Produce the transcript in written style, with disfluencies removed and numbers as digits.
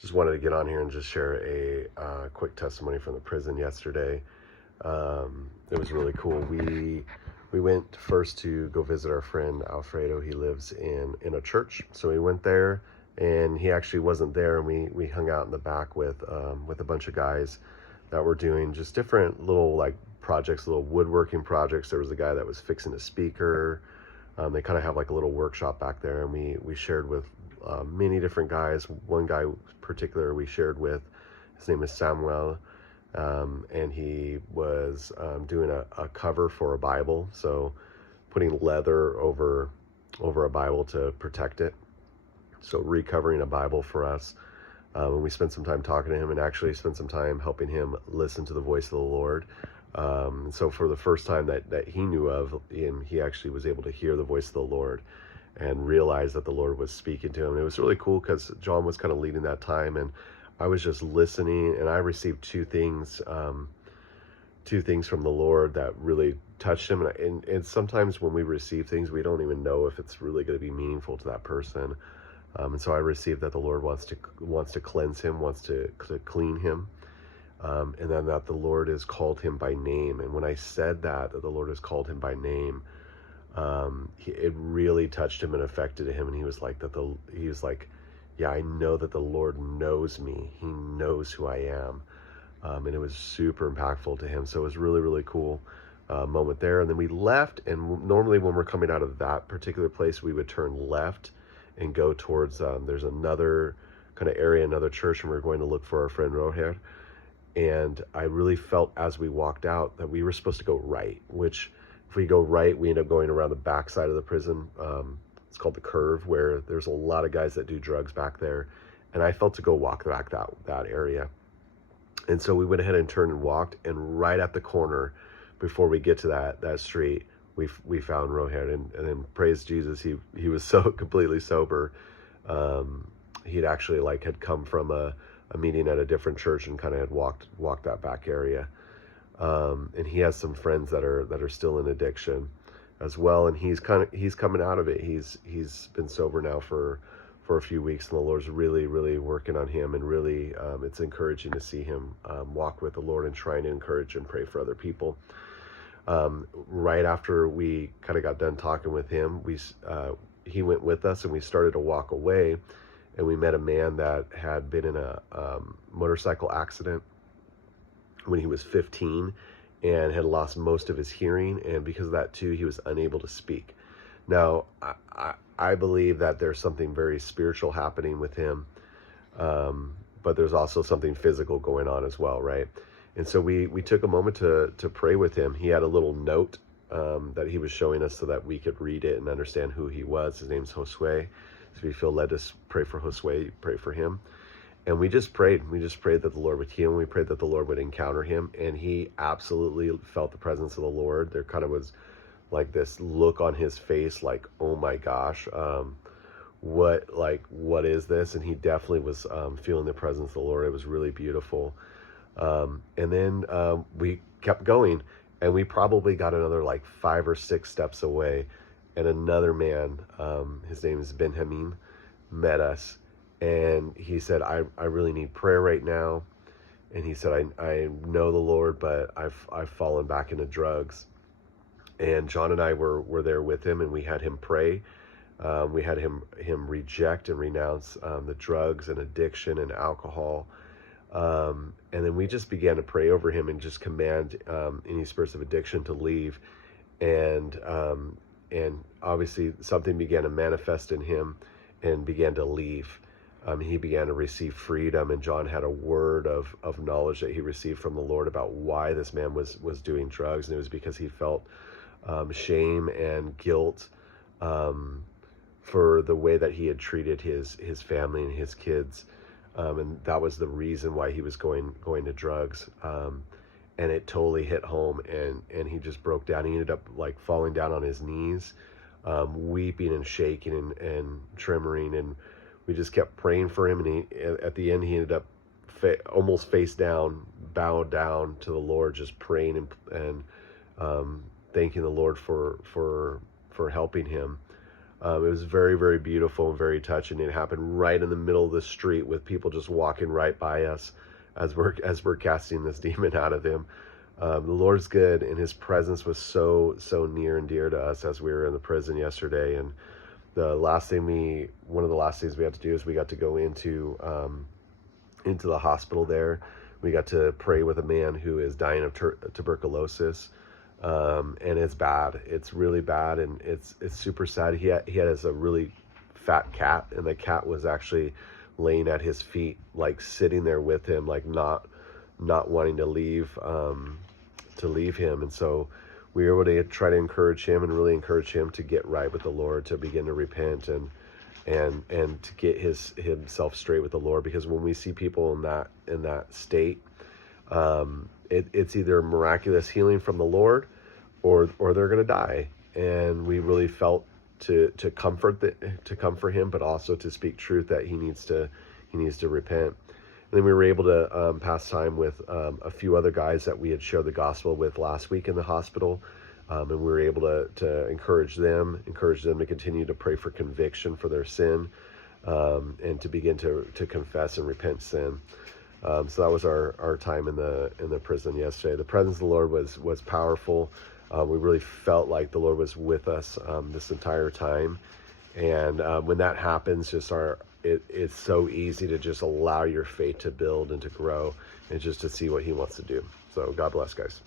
Just wanted to get on here and just share a quick testimony from the prison yesterday. It was really cool. We went first to go visit our friend Alfredo. He lives in a church, so we went there, and he actually wasn't there. And we hung out in the back with a bunch of guys that were doing just different little like projects, little woodworking projects. There was a guy that was fixing a speaker. They kind of have like a little workshop back there, and we shared with many different guys. One guy in particular we shared with, his name is Samuel, and he was doing a cover for a Bible, so putting leather over a Bible to protect it, so recovering a Bible for us. And we spent some time talking to him, and actually spent some time helping him listen to the voice of the Lord. So for the first time that he knew of, he actually was able to hear the voice of the Lord and realize that the Lord was speaking to him. And it was really cool because John was kind of leading that time, and I was just listening, and I received two things from the Lord that really touched him. And sometimes when we receive things, we don't even know if it's really going to be meaningful to that person. And so I received that the Lord wants to cleanse him, wants to clean him. And then that the Lord has called him by name. And when I said that the Lord has called him by name, it really touched him and affected him. And he was like, yeah, I know that the Lord knows me. He knows who I am. And it was super impactful to him. So it was really, really cool moment there. And then we left. And normally when we're coming out of that particular place, we would turn left and go towards, there's another kind of area, another church, and we're going to look for our friend Roger. And I really felt as we walked out that we were supposed to go right, which if we go right, we end up going around the back side of the prison. It's called the Curve, where there's a lot of guys that do drugs back there. And I felt to go walk back that area. And so we went ahead and turned and walked, and right at the corner before we get to that street, we found Rohan, and then praise Jesus, he was so completely sober. He'd actually had come from a meeting at a different church and kind of had walked that back area. And he has some friends that are still in addiction as well, and he's coming out of it. He's been sober now for a few weeks, and the Lord's really, really working on him, and really it's encouraging to see him walk with the Lord and trying to encourage and pray for other people. Right after we kind of got done talking with him, he went with us, and we started to walk away, and we met a man that had been in a motorcycle accident when he was 15 and had lost most of his hearing, and because of that too, he was unable to speak. Now, I believe that there's something very spiritual happening with him, but there's also something physical going on as well, right? And so we took a moment to pray with him. He had a little note that he was showing us so that we could read it and understand who he was. His name's Josue. So if you feel led to pray for Josue, pray for him. And we just prayed. We just prayed that the Lord would heal him. We prayed that the Lord would encounter him. And he absolutely felt the presence of the Lord. There kind of was like this look on his face, like, oh my gosh, what is this? And he definitely was feeling the presence of the Lord. It was really beautiful. And then we kept going, and we probably got another 5 or 6 steps away, and another man, his name is Benjamin, met us, and he said, I really need prayer right now. And he said, I know the Lord, but I've fallen back into drugs. And John and I were there with him, and we had him pray. We had him reject and renounce the drugs and addiction and alcohol. And then we just began to pray over him and just command any spirits of addiction to leave. And obviously something began to manifest in him and began to leave. He began to receive freedom, and John had a word of knowledge that he received from the Lord about why this man was doing drugs. And it was because he felt shame and guilt for the way that he had treated his family and his kids. And that was the reason why he was going to drugs. And it totally hit home, and he just broke down. He ended up falling down on his knees, weeping and shaking and tremoring, and we just kept praying for him. And at the end, he ended up almost face down, bowed down to the Lord, just praying and thanking the Lord for helping him. It was very, very beautiful and very touching. It happened right in the middle of the street with people just walking right by us as we're casting this demon out of him. The Lord's good, and His presence was so near and dear to us as we were in the prison yesterday. And one of the last things we had to do is we got to go into the hospital there. We got to pray with a man who is dying of tuberculosis. And it's bad. It's really bad, and it's super sad. He has a really fat cat, and the cat was actually laying at his feet, like sitting there with him, like not wanting to leave him. And so we were able to try to encourage him and really encourage him to get right with the Lord, to begin to repent and to get himself straight with the Lord. Because when we see people in that state, it's either miraculous healing from the Lord, or they're going to die. And we really felt to comfort him, but also to speak truth that he needs to repent. And then we were able to pass time with a few other guys that we had shared the gospel with last week in the hospital, and we were able to encourage them to continue to pray for conviction for their sin, and to begin to confess and repent sin. So that was our time in the prison yesterday. The presence of the Lord was powerful. We really felt like the Lord was with us this entire time. And when that happens, it's so easy to just allow your faith to build and to grow, and just to see what He wants to do. So God bless, guys.